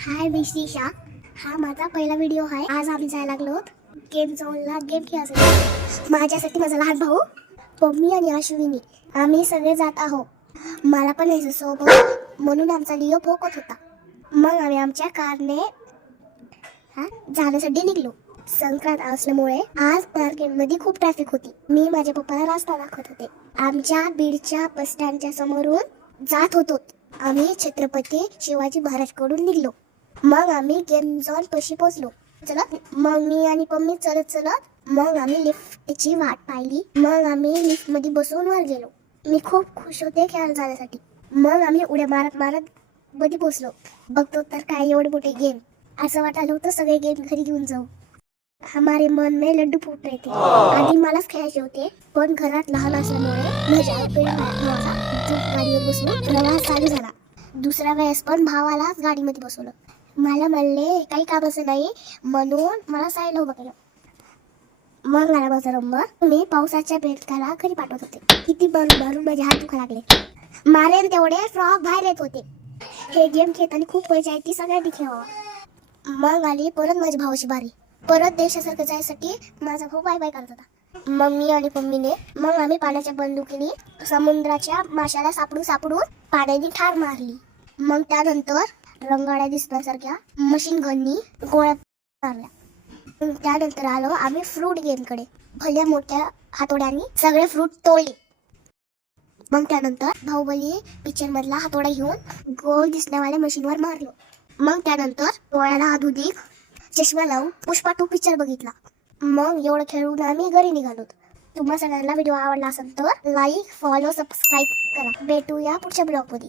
हाय मी श्रीशा. हा माझा पहिला व्हिडिओ आहे. आज आम्ही जायला लागलो गेम झोनला. गेम खेळायचं माझ्यासाठी माझा लहान भाऊ पम्मी आणि अश्विनी आम्ही सगळे जात आहोत. मला पण यायचं सोबत म्हणून आमचा लिओ भोकत होता. मग आम्ही आमच्या कारने जाण्यासाठी निघलो. संक्रांत असल्यामुळे आज मार्केटमध्ये खूप ट्रॅफिक होती. मी माझ्या पप्पाला रस्ता दाखवत होते. आमच्या बीडच्या बस स्टँडच्या समोरून जात होतो. आम्ही छत्रपती शिवाजी महाराज कडून निघलो. मग आम्ही गेम झोन पाशी पोहोचलो. चलत मग मी आणि पम्मी चलत मग आम्ही लिफ्टची वाट पाहिली. मग आम्ही लिफ्ट मध्ये बसून वर गेलो. मी खूप खुश होते खेळायला जाण्यासाठी. मग आम्ही उड्या मारत मारत मध्ये पोहोचलो. बघतो तर काय एवढे मोठे गेम. असं वाटायला होतं सगळे गेम घरी घेऊन जाऊ. हमारे मन में लड्डू फूट रहे थे. आधी मलाच खेळायचे होते, पण घरात लहान असल्यामुळे माझ्या भावाचा गाडीवर बसून प्रवास चालू झाला. दुसऱ्या वेळेस पण भावालाच गाडीमध्ये बसवलं. मला म्हणले काही कामाचं नाही म्हणून मला साईडला उभं केलं. मग मला माझा नंबर. मी पावसाच्या बेडकाला घरी पाठवत होते. किती मारून माझे हात दुखा लागले. मारेन तेवढे फ्रॉक बाहेर येत होते. हे गेम खेळताना खूप मजा येते, सगळ्यांनी खेळावा. मग आली परत माझ्या भावाची बारी. परत देशासारखं जायसाठी माझा भाऊ बाय बाय करत होता. मग मी आणि मम्मीने मग आम्ही पाण्याच्या बंदुकीने समुद्राच्या माशाला सापडून पाण्याने ठार मारली. मग त्यानंतर रंगाड्या दिसण्यासारख्या मशीन गननी गोळ्या मारल्या. त्यानंतर आलो आम्ही फ्रूट गेमकडे. भल्या मोठ्या हातोड्यांनी सगळे फ्रूट तोडले. मग त्यानंतर बाहुबली पिक्चर मधला हातोडा घेऊन गोल दिसण्यावाल्या मशीनवर मारलो. मग त्यानंतर डोळ्याला आधुनिक चष्मा लावून पुष्पा 2 पिक्चर बघितला. मग एवढं खेळून आम्ही घरी निघालो. तुम्हाला सगळ्यांना व्हिडिओ आवडला असेल तर लाईक, फॉलो, सबस्क्राईब करा. भेटूया पुढच्या ब्लॉगमध्ये.